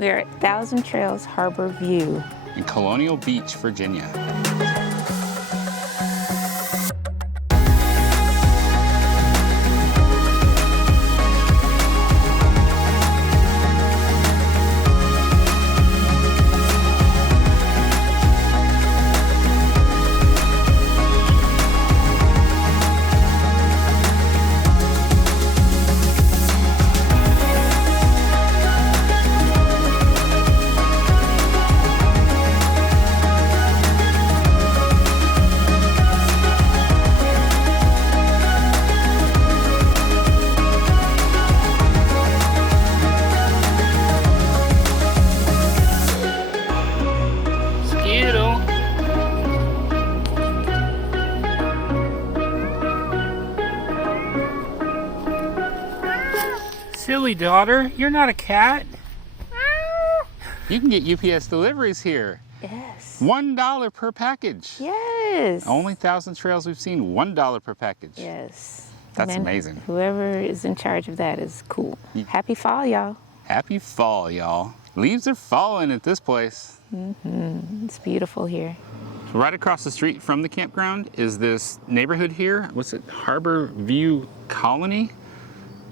We're at Thousand Trails Harbor View in Colonial Beach, Virginia. Silly daughter, you're not a cat. You can get UPS deliveries here. Yes. $1 per package. Yes. Only Thousand Trails we've seen, $1 per package. Yes. That's amazing. Whoever is in charge of that is cool. Happy fall, y'all. Happy fall, y'all. Leaves are falling at this place. It's beautiful here. Right across the street from the campground is this neighborhood here. What's it? Harbor View Colony?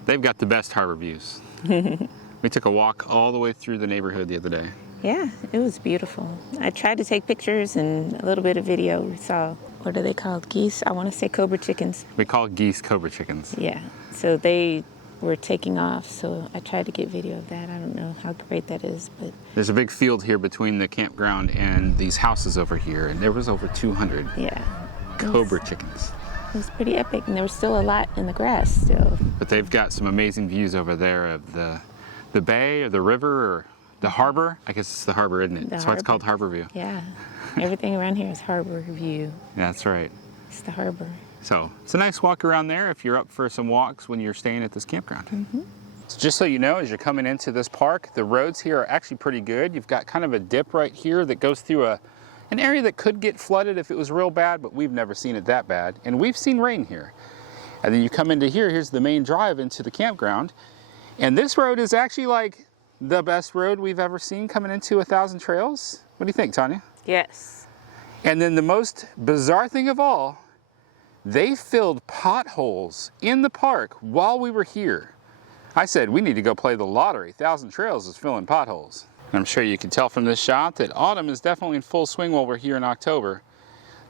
They've got the best harbor views. We took a walk all the way through the neighborhood the other day. Yeah, it was beautiful. I tried to take pictures and a little bit of video. We saw, what are they called? Geese? I want to say cobra chickens. We call geese cobra chickens. Yeah, so they were taking off, so I tried to get video of that. I don't know how great that is, but... There's a big field here between the campground and these houses over here, and there was over 200 cobra chickens. It was pretty epic, and there was still a lot in the grass still. But they've got some amazing views over there of the bay or the river or the harbor. I guess it's the harbor, isn't it? That's why it's called Harbor View. Yeah, everything around here is Harbor View. That's right. It's the harbor. So it's a nice walk around there if you're up for some walks when you're staying at this campground. So just so you know, as you're coming into this park, the roads here are actually pretty good. You've got kind of a dip right here that goes through an area that could get flooded if it was real bad, but we've never seen it that bad. And we've seen rain here. And then you come into here, here's the main drive into the campground. And this road is actually like the best road we've ever seen coming into 1,000 Trails. What do you think, Tanya? Yes. And then the most bizarre thing of all, they filled potholes in the park while we were here. I said, we need to go play the lottery. 1,000 Trails is filling potholes. I'm sure you can tell from this shot that autumn is definitely in full swing while we're here in October.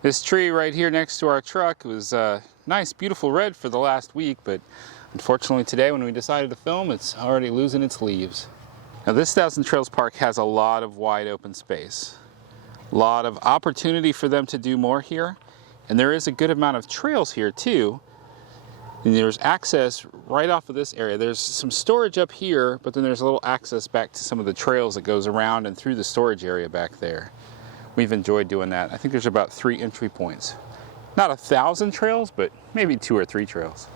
This tree right here next to our truck was a nice, beautiful red for the last week, but unfortunately today when we decided to film, it's already losing its leaves. Now this 1,000 Trails Park has a lot of wide open space. A lot of opportunity for them to do more here, and there is a good amount of trails here too. And there's access right off of this area. There's some storage up here, but then there's a little access back to some of the trails that goes around and through the storage area back there. We've enjoyed doing that. I think there's about 3 entry points. Not 1,000 trails, but maybe 2 or 3 trails.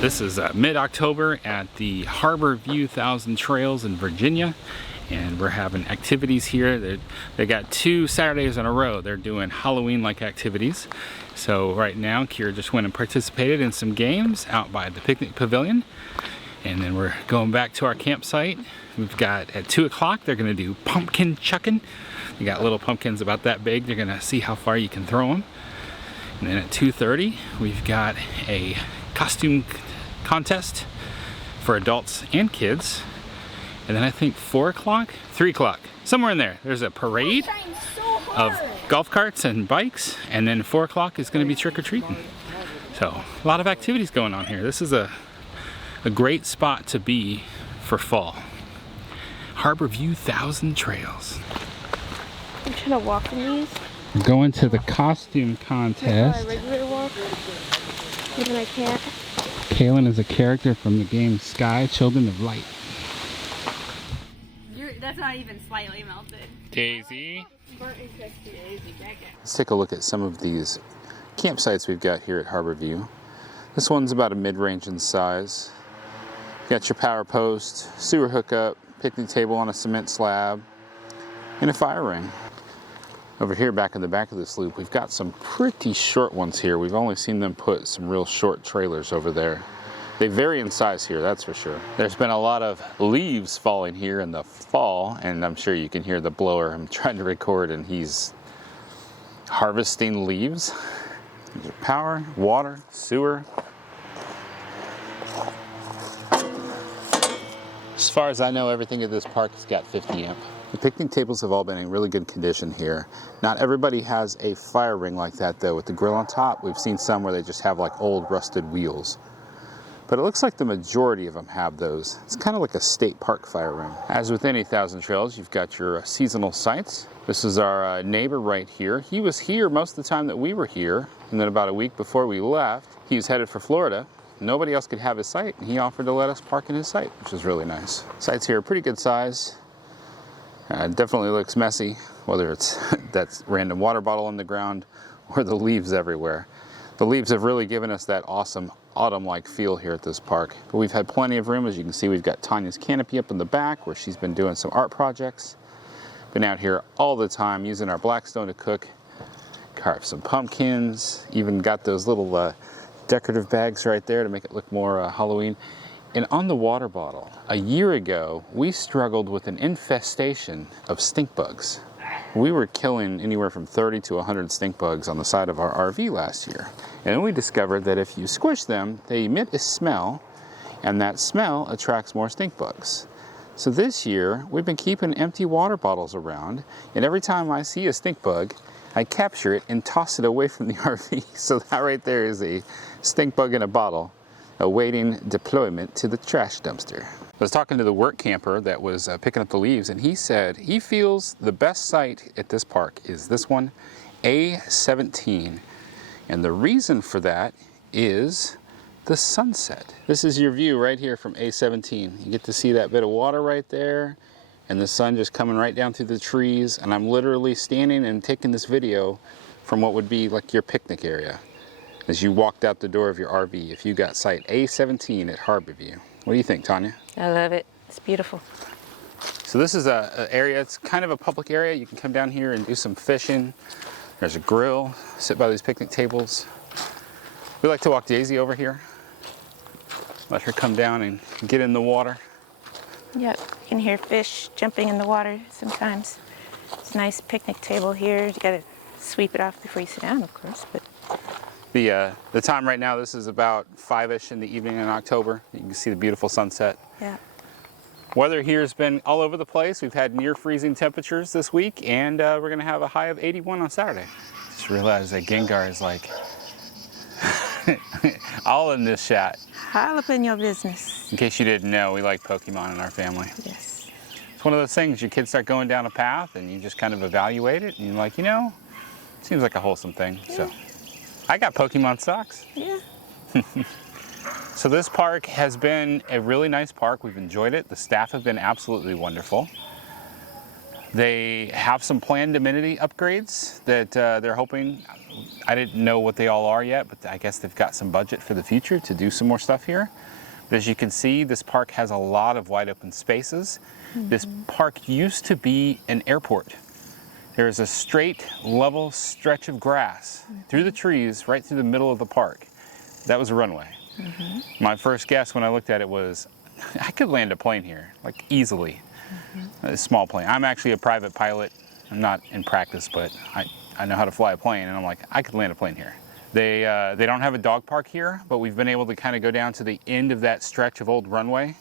This is mid-October at the Harbor View 1,000 Trails in Virginia. And we're having activities here. They got 2 Saturdays in a row. They're doing Halloween-like activities. So right now, Kira just went and participated in some games out by the picnic pavilion. And then we're going back to our campsite. We've got, at 2 o'clock, they're gonna do pumpkin chucking. You got little pumpkins about that big. They're gonna see how far you can throw them. And then at 2:30, we've got a costume contest for adults and kids. And then I think 4 o'clock, 3 o'clock, somewhere in there, there's a parade of golf carts and bikes. And then 4 o'clock is gonna be trick-or-treating. So a lot of activities going on here. This is a great spot to be for fall. Harbor View 1,000 Trails. I'm trying to walk in these. We're going to the costume contest. Regular walk, even I can't. Kaylin is a character from the game Sky Children of Light. That's not even slightly melted. Daisy. Let's take a look at some of these campsites we've got here at Harbor View. This one's about a mid-range in size. You got your power post, sewer hookup, picnic table on a cement slab, and a fire ring. Over here back in the back of this loop, we've got some pretty short ones here. We've only seen them put some real short trailers over there. They vary in size here, that's for sure. There's been a lot of leaves falling here in the fall, and I'm sure you can hear the blower. I'm trying to record and he's harvesting leaves. There's power, water, sewer. As far as I know, everything at this park has got 50 amp. The picnic tables have all been in really good condition here. Not everybody has a fire ring like that though, with the grill on top. We've seen some where they just have like old rusted wheels. But it looks like the majority of them have those. It's kind of like a state park fire ring. As with any Thousand Trails, you've got your seasonal sites. This is our neighbor right here. He was here most of the time that we were here, and then about a week before we left, he was headed for Florida. Nobody else could have his site, and he offered to let us park in his site, which is really nice. Sites here are pretty good size. Definitely looks messy, whether it's that random water bottle on the ground or the leaves everywhere. The leaves have really given us that awesome autumn-like feel here at this park. But we've had plenty of room. As you can see, we've got Tanya's canopy up in the back where she's been doing some art projects. Been out here all the time using our Blackstone to cook, carve some pumpkins, even got those little decorative bags right there to make it look more Halloween. And on the water bottle, a year ago, we struggled with an infestation of stink bugs. We were killing anywhere from 30 to 100 stink bugs on the side of our RV last year. And then we discovered that if you squish them, they emit a smell, and that smell attracts more stink bugs. So this year, we've been keeping empty water bottles around, and every time I see a stink bug, I capture it and toss it away from the RV. So that right there is a stink bug in a bottle, awaiting deployment to the trash dumpster. I was talking to the work camper that was picking up the leaves, and he said he feels the best site at this park is this one, A17. And the reason for that is the sunset. This is your view right here from A17. You get to see that bit of water right there, and the sun just coming right down through the trees. And I'm literally standing and taking this video from what would be like your picnic area as you walked out the door of your RV if you got site A17 at Harborview. What do you think, Tanya? I love it. It's beautiful. So this is an area, it's kind of a public area. You can come down here and do some fishing. There's a grill, sit by these picnic tables. We like to walk Daisy over here. Let her come down and get in the water. Yep, you can hear fish jumping in the water sometimes. It's a nice picnic table here. You gotta sweep it off before you sit down, of course, but The time right now, this is about 5-ish in the evening in October. You can see the beautiful sunset. yeah. Weather here has been all over the place. We've had near freezing temperatures this week, and we're gonna have a high of 81 on Saturday. Just realized that Gengar is like all in this shot. All up in your business. In case you didn't know, we like Pokemon in our family. Yes. It's one of those things, your kids start going down a path and you just kind of evaluate it and you're like, you know, it seems like a wholesome thing. Yeah. So I got Pokemon socks. Yeah. So this park has been a really nice park. We've enjoyed it. The staff have been absolutely wonderful. They have some planned amenity upgrades that they're hoping. I didn't know what they all are yet, but I guess they've got some budget for the future to do some more stuff here. But as you can see, this park has a lot of wide open spaces. Mm-hmm. This park used to be an airport. There's a straight, level stretch of grass through the trees right through the middle of the park. That was a runway. Mm-hmm. My first guess when I looked at it was, I could land a plane here, like easily. Mm-hmm. A small plane. I'm actually a private pilot. I'm not in practice, but I know how to fly a plane, and I'm like, I could land a plane here. They don't have a dog park here, but we've been able to kind of go down to the end of that stretch of old runway,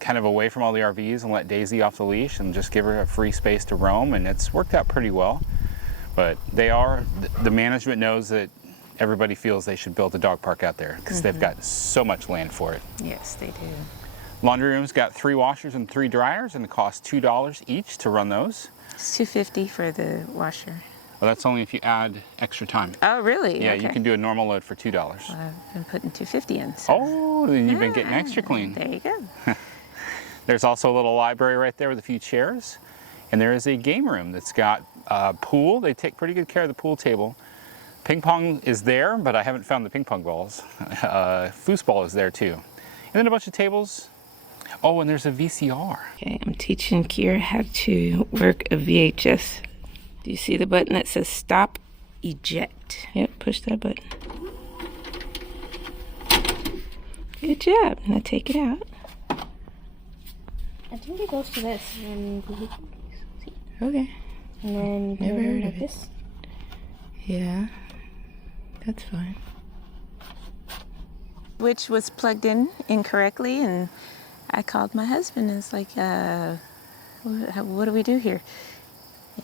kind of away from all the RVs, and let Daisy off the leash and just give her a free space to roam, and it's worked out pretty well. But the management knows that everybody feels they should build a dog park out there because they've got so much land for it. Yes, they do. Laundry room's got 3 washers and 3 dryers, and it costs $2 each to run those. It's $2.50 for the washer. Well, that's only if you add extra time. Oh, really? Yeah, okay. you can do a normal load for $2. Well, I've been putting $2.50 in. So. Oh, then you've been getting extra clean. There you go. There's also a little library right there with a few chairs. And there is a game room that's got a pool. They take pretty good care of the pool table. Ping pong is there, but I haven't found the ping pong balls. Foosball is there too. And then a bunch of tables. Oh, and there's a VCR. Okay, I'm teaching Kiera how to work a VHS. Do you see the button that says stop eject? Yep, push that button. Good job. Now take it out. I think it goes to this. Okay. And then you put Never it in heard like of it. this. Yeah, that's fine. Which was plugged in incorrectly, and I called my husband and was like, what do we do here?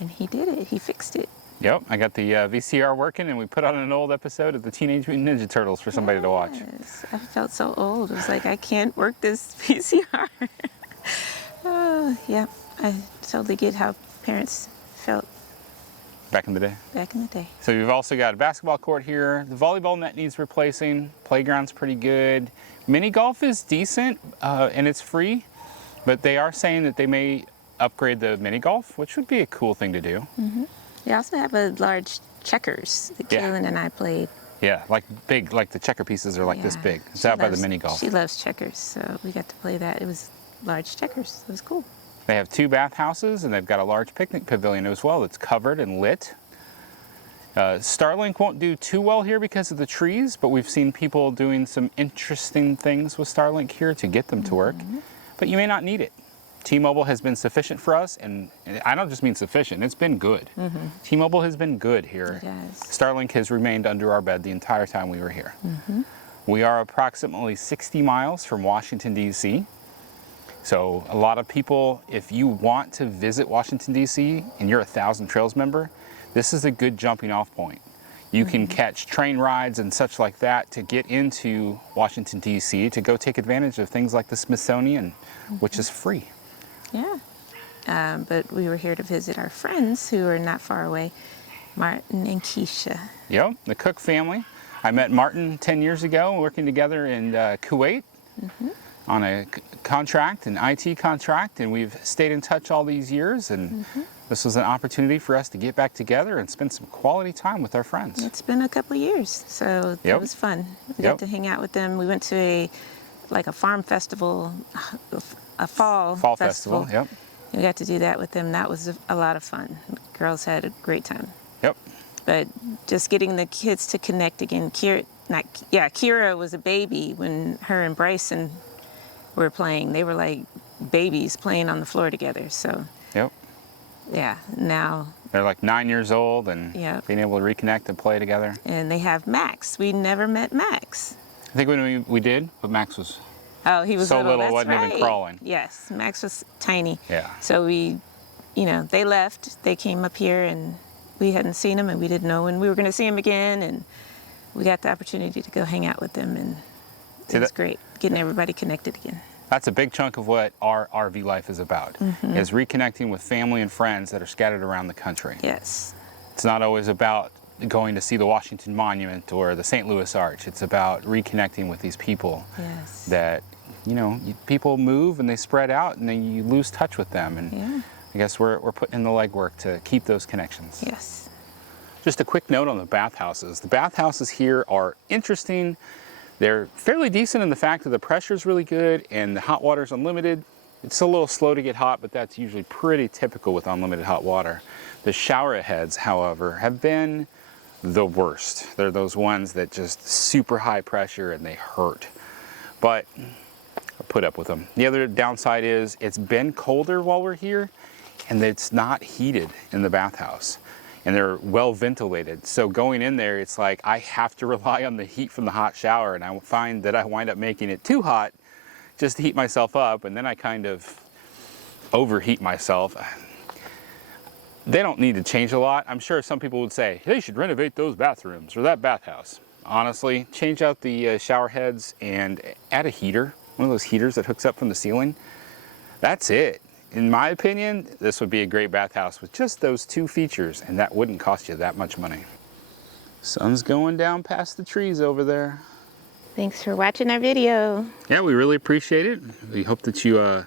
And he did it. He fixed it. Yep, I got the VCR working, and we put on an old episode of the Teenage Mutant Ninja Turtles for somebody to watch. Yes. I felt so old. It was like, I can't work this VCR. Oh, yeah, I totally get how parents felt Back in the day. back in the day. So we've also got a basketball court here. The volleyball net needs replacing. Playground's pretty good. Mini golf is decent, and it's free, but they are saying that they may upgrade the mini golf, which would be a cool thing to do. They also have a large checkers that Yeah. Kaylin and I played. Yeah, like big, like the checker pieces are like this Yeah. big. It's She out by the loves- mini golf. She loves checkers, so we got to play that. It was large checkers. It was cool. They have 2 bathhouses, and they've got a large picnic pavilion as well that's covered and lit. Starlink won't do too well here because of the trees, but we've seen people doing some interesting things with Starlink here to get them to work. But you may not need it. T-Mobile has been sufficient for us, and I don't just mean sufficient, it's been good. T-Mobile has been good here. It has. Starlink has remained under our bed the entire time we were here. We are approximately 60 miles from Washington, D.C. So a lot of people, if you want to visit Washington, D.C., and you're a Thousand Trails member, this is a good jumping off point. You can catch train rides and such like that to get into Washington, D.C., to go take advantage of things like the Smithsonian, which is free. Yeah. But we were here to visit our friends who are not far away, Martin and Keisha. Yep, the Cook family. I met Martin 10 years ago working together in Kuwait on a contract, an IT contract, and we've stayed in touch all these years, and this was an opportunity for us to get back together and spend some quality time with our friends. It's been a couple of years, so Yep. it was fun. We Yep. got to hang out with them. We went to a farm festival, a fall Festival, yep. We got to do that with them. That was a lot of fun. Girls had a great time. Yep. But just getting the kids to connect again. Kira was a baby when her and Bryson were playing. They were like babies playing on the floor together. So Yep. yeah, now, They're like 9 years old, and Yep. being able to reconnect and play together. and they have Max. We never met Max. I think when we did, but Max was, Oh, he was So little. little, That's wasn't even right. crawling. Yes, Max was tiny. yeah. So they left. They came up here, and we hadn't seen him, and we didn't know when we were going to see him again. And we got the opportunity to go hang out with them, and See, it was that- great getting everybody connected again. That's a big chunk of what our RV life is about, is reconnecting with family and friends that are scattered around the country. Yes. It's not always about going to see the Washington Monument or the St. Louis Arch. It's about reconnecting with these people Yes. that, people move and they spread out, and then you lose touch with them. And Yeah. I guess we're putting in the legwork to keep those connections. Yes. Just a quick note on the bathhouses. The bathhouses here are interesting. They're fairly decent in the fact that the pressure is really good and the hot water is unlimited. It's a little slow to get hot, but that's usually pretty typical with unlimited hot water. The shower heads, however, have been the worst. They're those ones that just super high pressure and they hurt. But I put up with them. The other downside is it's been colder while we're here, and it's not heated in the bathhouse. And they're well ventilated. So going in there, it's like I have to rely on the heat from the hot shower, and I find that I wind up making it too hot just to heat myself up, and then I kind of overheat myself. They don't need to change a lot. I'm sure some people would say, hey, you should renovate those bathrooms or that bathhouse. Honestly, change out the shower heads and add a heater, one of those heaters that hooks up from the ceiling. That's it. In my opinion, this would be a great bathhouse with just those 2 features, and that wouldn't cost you that much money. Sun's going down past the trees over there. Thanks for watching our video. Yeah, we really appreciate it. We hope that you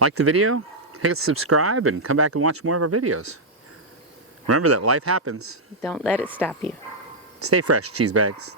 like the video, hit subscribe, and come back and watch more of our videos. Remember that life happens. Don't let it stop you. Stay fresh, cheese bags.